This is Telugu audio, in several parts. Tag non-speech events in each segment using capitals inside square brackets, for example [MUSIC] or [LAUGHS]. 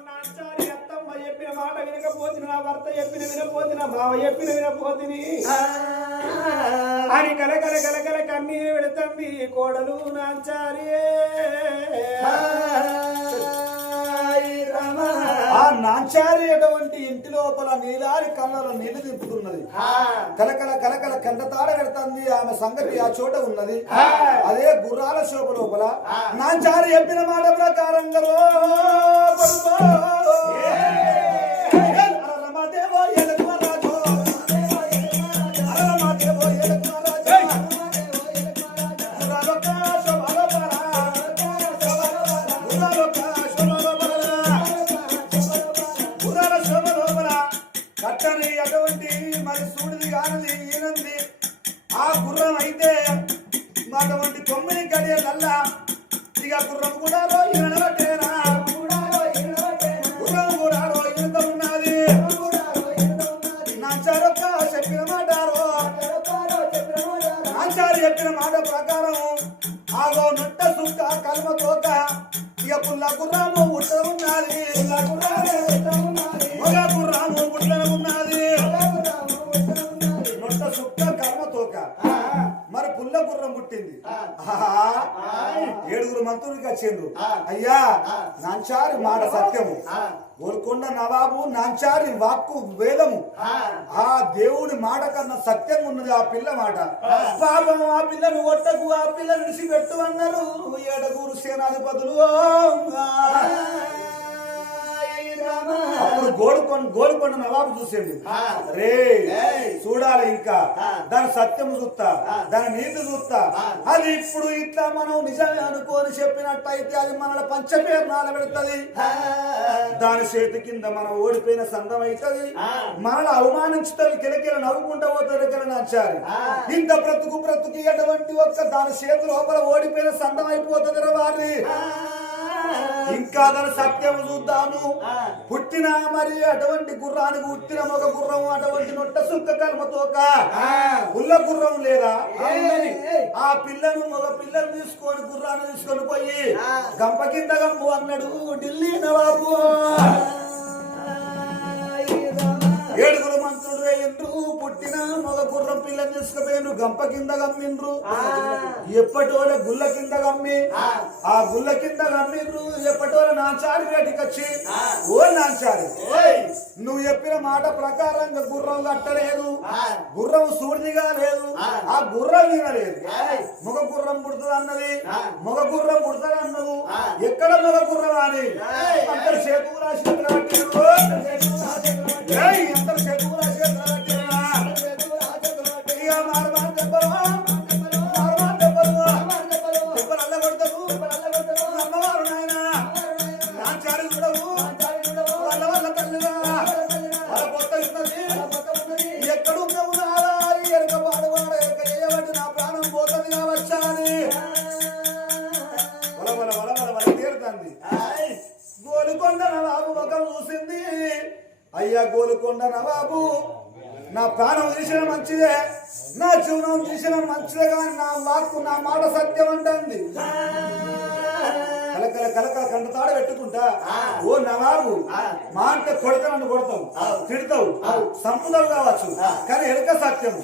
నాచారి అత్తమ్మ చెప్పిన మాట వినకపోతిన నా భర్త చెప్పిన వినపోతిన బావ చెప్పిన వినపోతిని అని కలకల కలకల కన్నీరు పెడుతుంది కోడలు నాచారి ఆ నాంచారి అటువంటి ఇంటి లోపల నీలారి కళ్ళలో నీళ్ళు దింపుతున్నది కలకల కలకల కండతాడ పెడుతుంది ఆమె సంగతి ఆ చోట ఉన్నది అదే గుర్రాల శోభ లోపల నాంచారి చెప్పిన మాట ప్రకారంగా రో శోభ లోపల కట్టని అటువంటి మరి సూడిది కానిది ఈనంది ఆ గుర్రం అయితే అటువంటి తొమ్మిది గడియలల్లా ఇక గుర్రం కూడా రోజు పట్టేనా గుర్రం కూడా రోజు ఉన్నది. నాచారొక్క చెప్పిన మాట రో. చెప్పిన మాట ప్రకారం ఆగో నొట్ట సుక్క కల్మ తోక ఇక పుల్ల గుర్రము ఉట్ట ఉన్నది. మగ ఏడుగురు మంత్రులకి వచ్చిండ్రు అయ్యా నాంచారి మాట సత్యము. గోల్కొండ నవాబు నాంచారి వాక్కు వేదము. ఆ. దేవుడి మాట కన్నా సత్యంగా ఉన్నది ఆ పిల్ల మాట. పాపం ఆ పిల్లను కొట్టకు ఆ పిల్ల విడిచిపెట్టు అన్నారు. ఏడుగురు సేనాధిపతులు. అప్పుడు గోల్కొండ గోల్కొండ నవాబు చూసేది రే చూడాలి ఇంకా. దాని సత్యం చూస్తా. దాని నీతి చూస్తా. అది ఇప్పుడు ఇట్లా మనం నిజమే అనుకోని చెప్పినట్టయితే అది మనల పంచపేరు నాలబెడుతుంది దాని చేతి కింద మనం ఓడిపోయిన సందం అవుతుంది మనల్ని అవమానించుతుంది కిలకిల నవ్వుకుంటా పోతారు ఇక్కడ నచ్చారు ఇంత బ్రతుకు బ్రతుకు ఎటువంటి ఒక్క దాని చేతి లోపల ఓడిపోయిన సందం అయిపోతుంది వారి ఇంకా దాని సత్యం చూద్దాము. పుట్టిన మరి అటువంటి గుర్రానికి పుట్టిన మగ గుర్రం అటువంటి నొట్ట సుక్క కల్మతోక పుల్ల గుర్రం లేదా? ఆ పిల్లను మగ పిల్లను తీసుకొని గుర్రాన్ని తీసుకొని పోయి గంప కింద గంపు అన్నాడు ఢిల్లీ నవాబు! పుట్టిన మగ గుర్రం పిల్లని తీసుకుపోయిండ్రు గంప కింద గమ్మిండ్రు ఎప్పటోలే గుల్ల కింద గమ్మి ఆ. గుల్ల కింద గమ్మిండ్రు ఎప్పటోలే నాంచారి వేటికి వచ్చి ఓ నాంచారి. నువ్వు చెప్పిన మాట ప్రకారంగా గుర్రం కట్టలేదు. గుర్రం సూడిదిగా లేదు. ఆ. గుర్రం వినలేదు. మగ గుర్రం పుడుతుంది అన్నది మగ గుర్రం పుడుతుంది అన్నవు ఎక్కడ మగ గుర్రం అని అంత సేపు రాసి ఎంత సేపు తీసిన మంచిదే. నా జీవనం తీసిన మంచిదే కానీ నా వాక్కు నా మాట సత్యం అంటుంది. కలకల కలకల కంటతాడ పెట్టుకుంటా. ఓ నవాబు మా అంటే కొడతా నన్ను కొడతావు. తిడతావు. సంపుదలు కావచ్చు. కానీ ఎనక సత్యం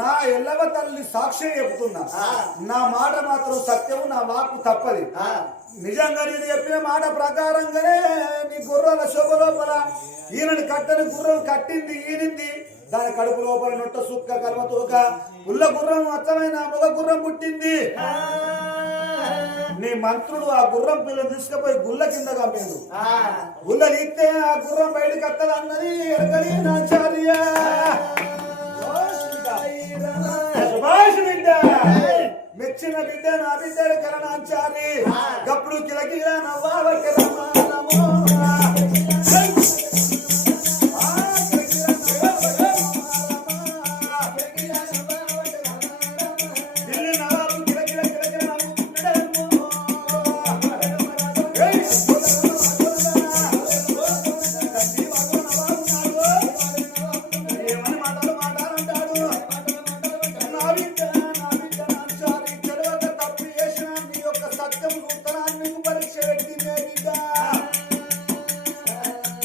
నా ఎల్లవ తల్లి సాక్షి చెప్తున్నా నా మాట మాత్రం సత్యం నా వాక్కు తప్పది. నిజంగా నేను చెప్పిన మాట ప్రకారంగానే నీ గుర్రాల శోభ లోపల ఈయనని కట్టని గుర్రం కట్టింది ఈనింది. దాని కడుపు లోపల నొట్ట సుక్క కల్మతోక ఉల్ల గుర్రం అచ్చమైన మగ గుర్రం పుట్టింది. నీ మంత్రుడు ఆ గుర్రం పిల్లని తీసుకుపోయి గుల్ల కింద కమ్మిండు. గుల్ల తీస్తే ఆ గుర్రం బయటకు వస్తుంది అన్నది ఎరగని నాచార్య సుభాష్ బిడ్డ. మెచ్చిన బిడ్డ నా బిడ్డ కరణాచారి గప్పుడు కిలకిల రమానమో. ఎత్తా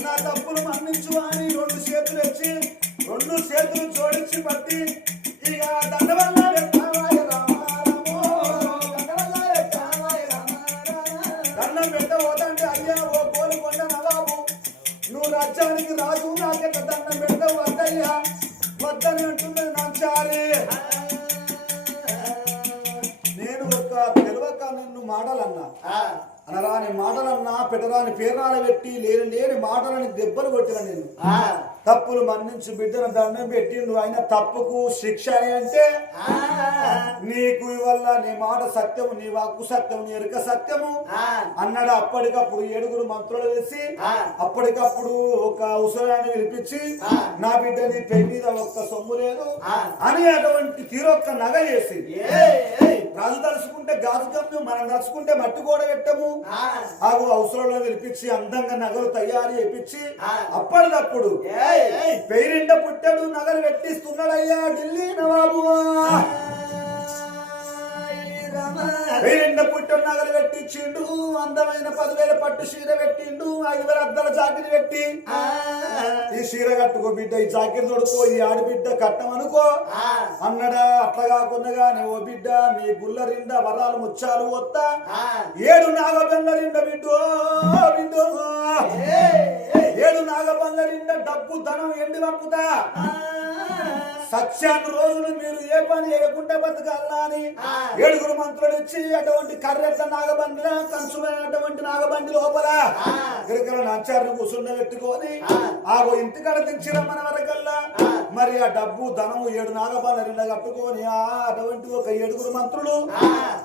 నా తప్పులు మన్నించు అని రెండు చేతులు వచ్చి రెండు చేతులు జోడించి పట్టి ఇక దండవల్ల దండం పెట్ట పోతంటే అయ్యా ఓ కోలుకొండ నవాబు. నువ్వు రాజ్యానికి రాజు నాకెక్క దండం పెట్టవు వద్దయ్యా వద్దని ఉంటుంది నచ్చాలి నేను ఒక తెలివక నిన్ను మాటలన్నా అనరాని మాటలన్నా పెట్టరాని పేరాలు పెట్టి లేని లేని మాటలని దెబ్బలు కొట్టిన నేను తప్పులు మన్నించి బిడ్డను దండం పెట్టి నువ్వు అయిన తప్పుకు శిక్ష అని అంటే నీకు వల్ల నీ మాట సత్యము నీ వాక్కు సత్యము నీ ఎరుక సత్యము. అన్నాడు. అప్పటికప్పుడు ఏడుగురు మంత్రులు వేసి అప్పటికప్పుడు ఒక ఉసరాన్ని పిలిపించి నా బిడ్డ నీ పెళ్ళి మీద ఒక్క సొమ్ము లేదు అని అటువంటి తీరొక్క నగ చేసి రాజు తలుచుకుంటే గాజు గమ్యం మనం నడుచుకుంటే మట్టి కూడా పెట్టము. ఆగు అవసరంలో పిలిపించి అందంగా నగలు తయారు చేపించి అప్పటికప్పుడు పేరింట పుట్టడు నగలు పెట్టిస్తున్నాడయ్యా ఢిల్లీ నవాబు పేరింట పుట్టాడు నగలు పెట్టించిండు అందమైన పదివేల పట్టు చీర పెట్టిండు ఐదు వేల అద్దల జాకెట్ పెట్టి. ఈ చీర కట్టుకో బిడ్డ ఈ జాకెట్ తొడుకో ఈ ఆడబిడ్డ కట్టమనుకో. అన్నడా అట్లా కాకుండా గాని ఓ బిడ్డ నీ గుల్ల రిండ వరాలు ముచ్చాలు వత్తా ఏడు నాగబంగ రిండ బిడ్డో బిడ్డో. ఏడు నాగబంగ రిండ డబ్బు ధనం ఎండి పంపుతా సత్యాన్ని రోజులు మీరు ఏ పని చేయకుండా బతకాలా అని ఏడుగురు మంత్రులు ఇచ్చి అటువంటి కర్రెట్ల నాగబండి కంచుమైనటువంటి నాగబండి లోపల గిరికల నాచారులు కూర్చుండ పెట్టుకొని ఆగో ఇంటికాడ దించిన మన వరకల్లా మరి ఆ డబ్బు ధనము ఏడు నాగబండ కట్టుకొని ఆ అటువంటి ఒక ఏడుగురు మంత్రులు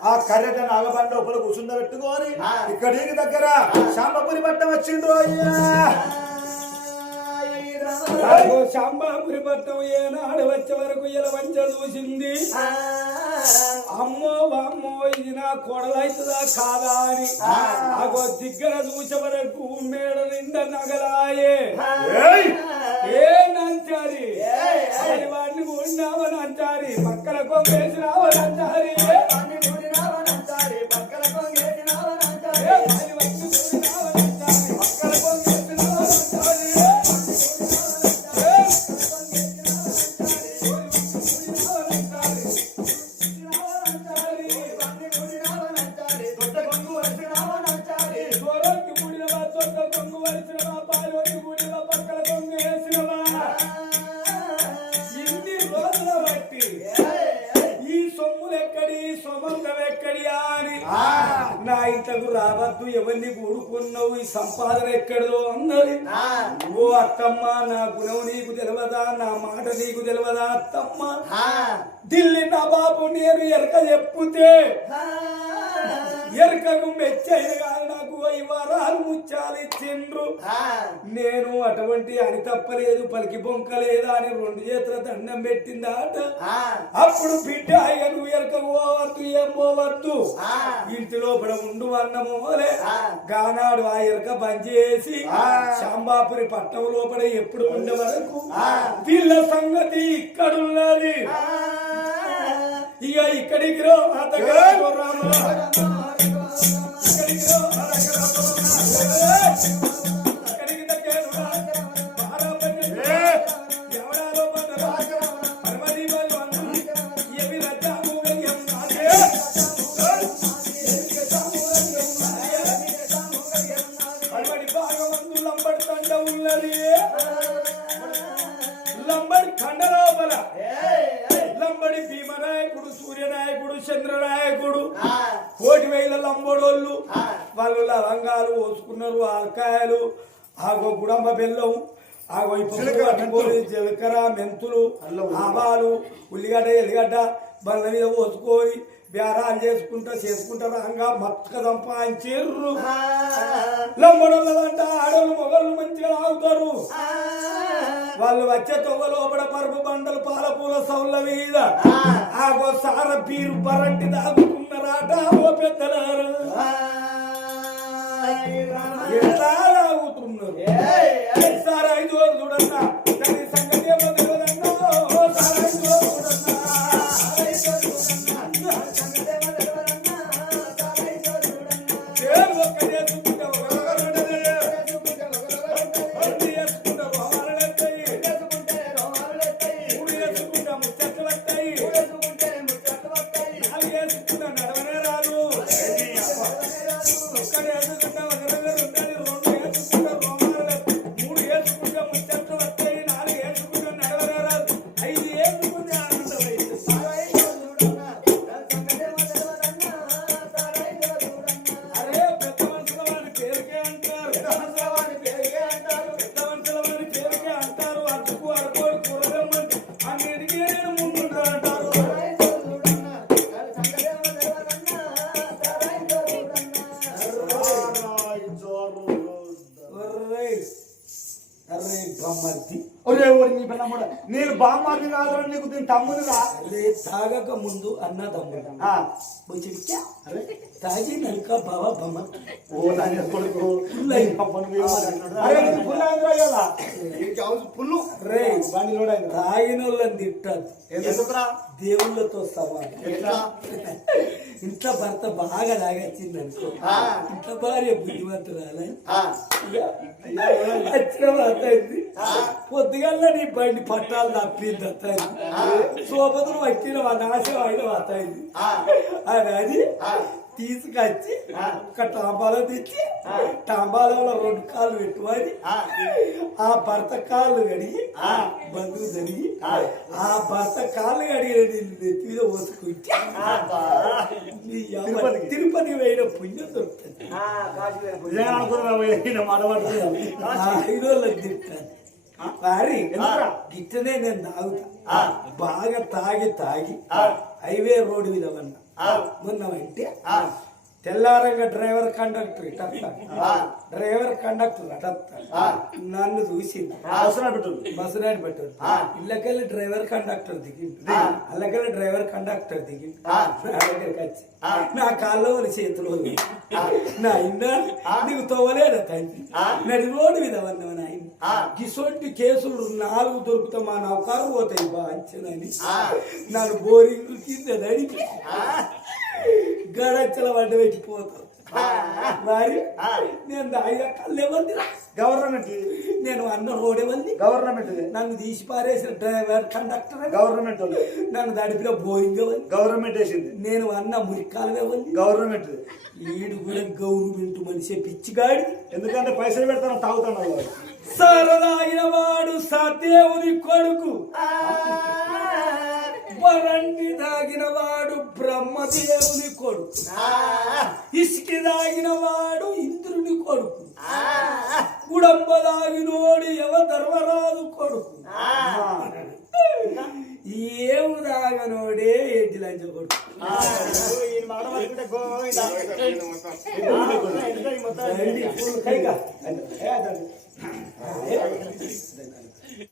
ఆ. కర్రెట నాగబండి లోపల కూర్చుండ పెట్టుకొని ఇక్కడికి దగ్గర శాంబపురి పట్టం వచ్చిండు అయ్యా. శాంబాపురి పట్టం ఏనాడు వచ్చే వరకు ఇలా వంచ చూసింది. అమ్మో అమ్మో ఇది నా కొడలైతుందా కాదా అని. అగో దగ్గర చూసే వరకు మేడ నిండా నగలాయే! ఏ నంచారి? వాడిని కూడినావని అంటారి పక్కన వాడిని కూడినావని అంటారి, పక్కన అంటారి, ఇంతకు రావద్దు ఎవరిని కూడుకున్నావు ఈ సంపాదన ఎక్కడో అన్నది. ఓ అత్తమ్మ నా గుణం నీకు తెలియదా నా మాట నీకు తెలియదా అత్తమ్మ? ఢిల్లీ నా బాబు నేను ఎరక చెప్పుతే ఎరకకు మెచ్చైన కాదు ఈ వరాలు ముచ్చాలు ఇచ్చిండ్రు. నేను అటువంటి అని తప్పలేదు పలికి బొంకలేదా అని రెండు చేతుల దండం పెట్టిందా అట అప్పుడు బిడ్డ నువ్వు ఎరక పోవద్దు ఏం పోవద్దు. ఇంటి లోపల ఉండు అన్నమోలే గానాడు ఆ ఎరక బంద్ చేసి శాంబాపురి పట్టణం లోపల ఎప్పుడు ఉండే వరకు వీళ్ళ సంగతి ఇక్కడున్నది. ఇక ఇక్కడికి రామ. సూర్యనాయకుడు చంద్రనాయకుడు కోటి వేల లంబడోళ్ళు. వాళ్ళు లవంగాలు పోసుకున్నారు ఆల్కాయలు. ఆగో గుడంబ బెల్లం ఆగో ఇప్పుడు జీలకర్ర, మెంతులు. ఆవాలు ఉల్లిగడ్డ ఎల్లిగడ్డ బల్ల మీద పోసుకొని బేరాలు చేసుకుంటా చేసుకుంటా రంగా మత్తక సంపాదించారు లంబడోళ్ళంట ఆడోళ్ళు మొగళ్ళు మంచిగా ఆగుతారు వాళ్ళు వచ్చే తొవ్వ లోపల పరుపు బండలు పాల పూల సౌళ్ళ మీద. ఆగో సార పీరు పరంటి దాగుతున్నారాట ఓ పెద్దలారు ఎట్లా తాగుతున్నారు సార్ ఐదు రోజులు చూడన్నా. ఒరే ఒరే నీ పిల్లమ్మడ నేను బామ్మారిని కాదు నీకు దీని తమ్మునిరా అరే తాగక ముందు అన్న తమ్ముడు తాగి నల్క బావ బొమ్మ. ఓ దాని కొడుకు. పుల్ల? పుల్లు రే. తాగిన వాళ్ళని తిట్టదు దేవుళ్ళతో సమానం. ఎట్లా? [LAUGHS] ఇంట్లో భర్త బాగా తాగొచ్చింది అనుకో. ఇంట్లో భార్య బుద్ధిమంతురాలే. పొద్దుగల్లా నీ బండి పట్టాలు తప్పింది అత్తయింది సోపతులు వచ్చిన నాశనం అయిన అని అది. తీసుకొచ్చి ఒక టాంబాలో తెచ్చి టాంబాలలో రెండు కాళ్ళు పెట్టుకొని ఆ. ఆ భర్త కాళ్ళు కడిగి ఆ. బంధువు జరిగి ఆ. ఆ భర్త కాళ్ళు కడిగిన నీళ్ళు నెత్తి మీద పోసుకుంటే. తిరుపతి పోయిన పుణ్యం దొరుకుతుంది? గిట్టనే నేను తాగుతా ఆ. బాగా తాగి తాగి. హైవే రోడ్డు మీద ఉన్నా. మొన్న అంటే. తెల్లారంగా డ్రైవర్ కండక్టర్. Driver conductor. నన్ను చూసింది అవసరం పెట్టు బస్సునాడు. ఇళ్ళకెళ్ళి డ్రైవర్ కండక్టర్ దిగింది. అల్లకెళ్ళి డ్రైవర్ కండక్టర్ దిగింది ఆ. నా దగ్గరికి వచ్చి. నా కాల్లో వాళ్ళ చేతిలో. నా ఇన్న. నీకు తవ్వలేదా తండ్రి. నడి రోడ్డు మీద నాయన. గిసొంటి కేసులు నాలుగు దొరుకుతా మా నౌకారు పోతాయి బా అంచనని. నన్ను బోరింగ్ కింద నడిపి గడచ్చల వంట పెట్టిపోతావు ఆ. మరి. నేను దాగా కళ్ళేమందిరా గవర్నమెంట్ నేను అన్న రోడేమంది గవర్నమెంట్. నన్ను తీసి పారేసిన డ్రైవర్ కండక్టర్ గవర్నమెంట్. నన్ను దడిపిన బోయింగ్ గవర్నమెంట్ వేసింది. నేను అన్న మురికాలమే ఉంది గవర్నమెంట్. ఈడు కూడా గవర్నమెంట్ మనిషి పిచ్చిగాడి. ఎందుకంటే పైసలు పెడతాను తాగుతాను. సరదాగిన వాడు సదేవుని కొడుకు. వరండి దాగిన వాడు బ్రహ్మదేవుని కొడుకు. ఇసుకి దాగిన వాడు ఇంద్రుని కొడుకు. గుడంబ దాగినోడు యవ ధర్మరాజు కొడుకు. ఏవు దాగనోడే ఎడ్డి లంచ కొడుకు. కైగా.